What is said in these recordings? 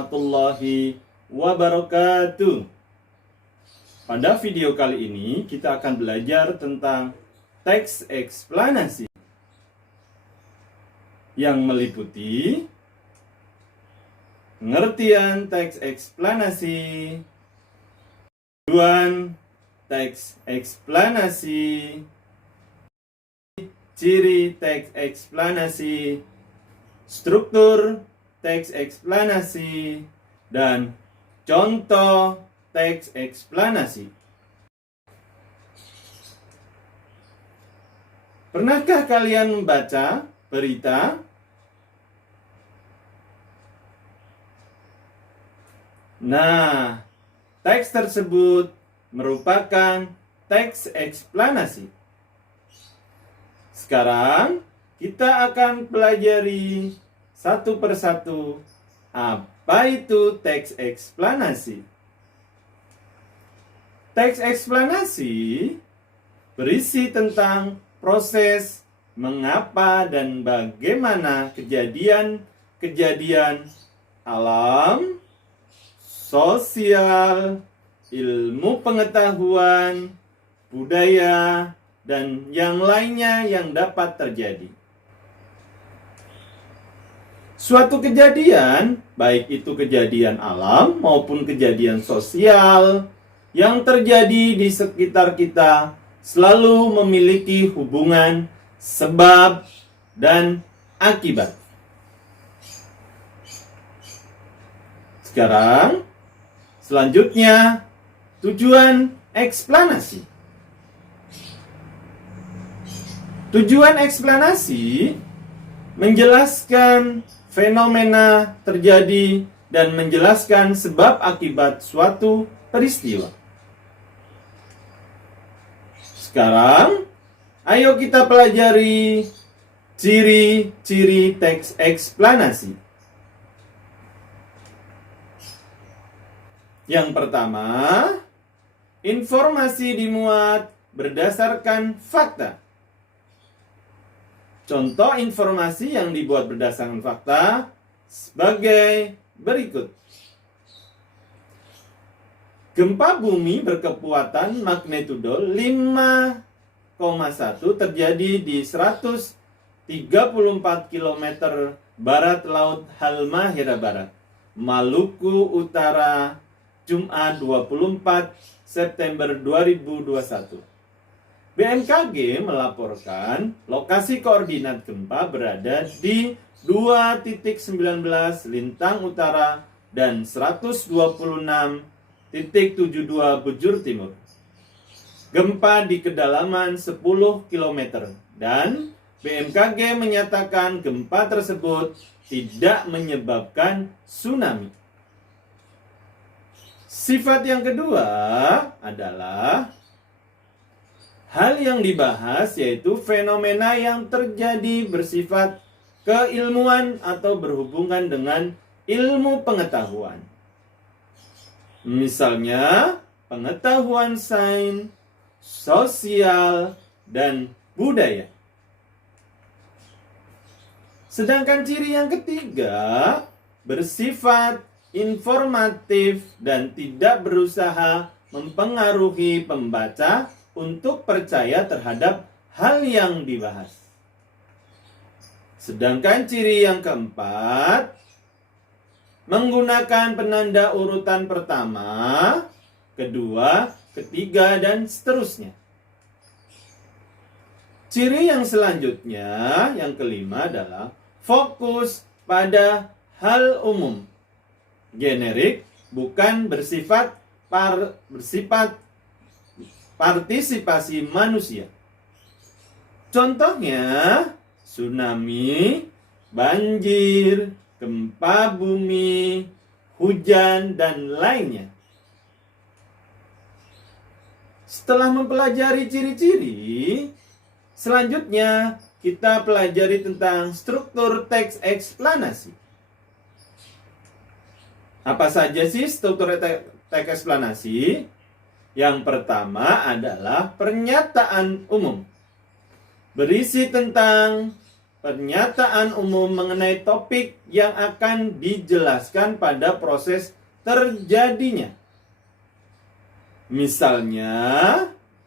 warahmatullahi wabarakatuh. Pada video kali ini kita akan belajar tentang teks eksplanasi yang meliputi pengertian teks eksplanasi, tujuan teks eksplanasi, ciri teks eksplanasi, struktur teks eksplanasi, dan contoh teks eksplanasi. Pernahkah kalian membaca berita? Nah, teks tersebut merupakan teks eksplanasi. Sekarang kita akan pelajari satu persatu apa itu teks eksplanasi. Teks eksplanasi berisi tentang proses mengapa dan bagaimana kejadian-kejadian alam, sosial, ilmu pengetahuan, budaya, dan yang lainnya yang dapat terjadi. Suatu kejadian, baik itu kejadian alam maupun kejadian sosial yang terjadi di sekitar kita, selalu memiliki hubungan sebab dan akibat. Sekarang, selanjutnya, tujuan eksplanasi. Tujuan eksplanasi menjelaskan fenomena terjadi dan menjelaskan sebab akibat suatu peristiwa. Sekarang, ayo kita pelajari ciri-ciri teks eksplanasi. Yang pertama, informasi dimuat berdasarkan fakta. Contoh informasi yang dibuat berdasarkan fakta sebagai berikut. Gempa bumi berkekuatan magnitudo 5,1 terjadi di 134 km barat laut Halmahera Barat, Maluku Utara, Jumat 24 September 2021. BMKG melaporkan lokasi koordinat gempa berada di 2.19 lintang utara dan 126.72 bujur timur. Gempa di kedalaman 10 km dan BMKG menyatakan gempa tersebut tidak menyebabkan tsunami. Sifat yang kedua adalah hal yang dibahas yaitu fenomena yang terjadi bersifat keilmuan atau berhubungan dengan ilmu pengetahuan. Misalnya, pengetahuan sains, sosial, dan budaya. Sedangkan ciri yang ketiga bersifat informatif dan tidak berusaha mempengaruhi pembaca untuk percaya terhadap hal yang dibahas. Sedangkan ciri yang keempat menggunakan penanda urutan pertama, kedua, ketiga, dan seterusnya. Ciri yang selanjutnya, yang kelima adalah fokus pada hal umum. Generik, bukan bersifat partisipasi manusia. Contohnya, tsunami, banjir, gempa bumi, hujan, dan lainnya. Setelah mempelajari ciri-ciri, selanjutnya kita pelajari tentang struktur teks eksplanasi. Apa saja sih struktur teks eksplanasi? Yang pertama adalah pernyataan umum. Berisi tentang pernyataan umum mengenai topik yang akan dijelaskan pada proses terjadinya. Misalnya,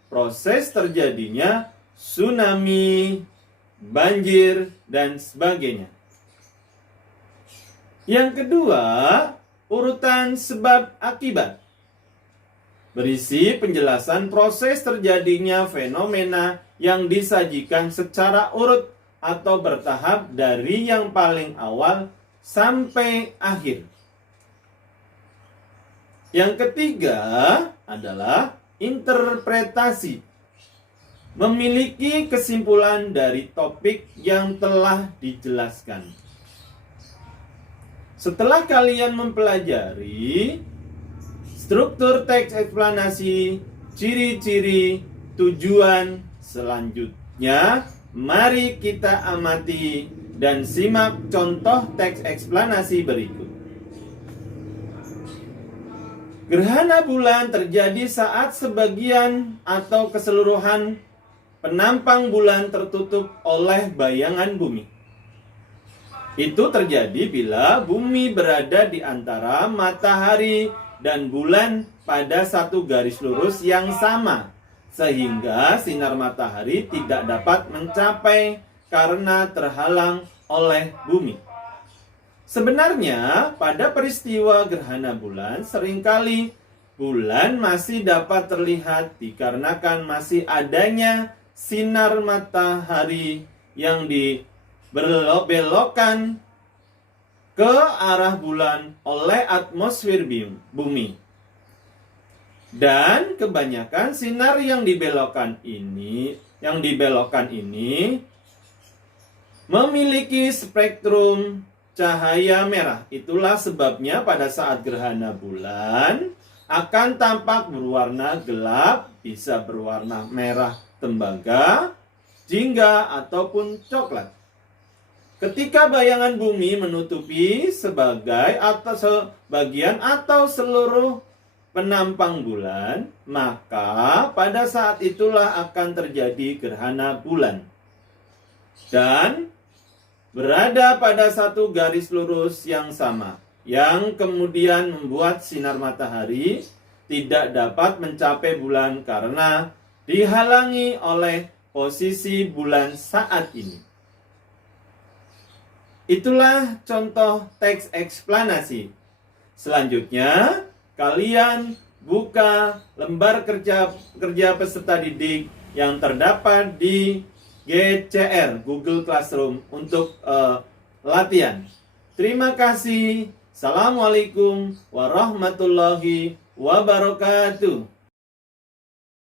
proses terjadinya tsunami, banjir, dan sebagainya. Yang kedua, urutan sebab akibat. Berisi penjelasan proses terjadinya fenomena yang disajikan secara urut atau bertahap dari yang paling awal sampai akhir. Yang ketiga adalah interpretasi. Memiliki kesimpulan dari topik yang telah dijelaskan. Setelah kalian mempelajari struktur teks eksplanasi, ciri-ciri, tujuan, selanjutnya mari kita amati dan simak contoh teks eksplanasi berikut. Gerhana bulan terjadi saat sebagian atau keseluruhan penampang bulan tertutup oleh bayangan bumi. Itu terjadi bila bumi berada di antara matahari dan bulan pada satu garis lurus yang sama, sehingga sinar matahari tidak dapat mencapai karena terhalang oleh bumi. Sebenarnya, pada peristiwa gerhana bulan, seringkali bulan masih dapat terlihat dikarenakan masih adanya sinar matahari yang dibelokkan ke arah bulan oleh atmosfer bumi. Dan kebanyakan sinar yang dibelokkan ini memiliki spektrum cahaya merah. Itulah sebabnya pada saat gerhana bulan akan tampak berwarna gelap, bisa berwarna merah tembaga, jingga, ataupun coklat. Ketika bayangan bumi menutupi sebagian atau seluruh penampang bulan, maka pada saat itulah akan terjadi gerhana bulan. Dan berada pada satu garis lurus yang sama, yang kemudian membuat sinar matahari tidak dapat mencapai bulan karena dihalangi oleh posisi bulan saat ini. Itulah contoh teks eksplanasi. Selanjutnya, kalian buka lembar kerja peserta didik yang terdapat di GCR, Google Classroom, untuk latihan. Terima kasih. Assalamualaikum warahmatullahi wabarakatuh.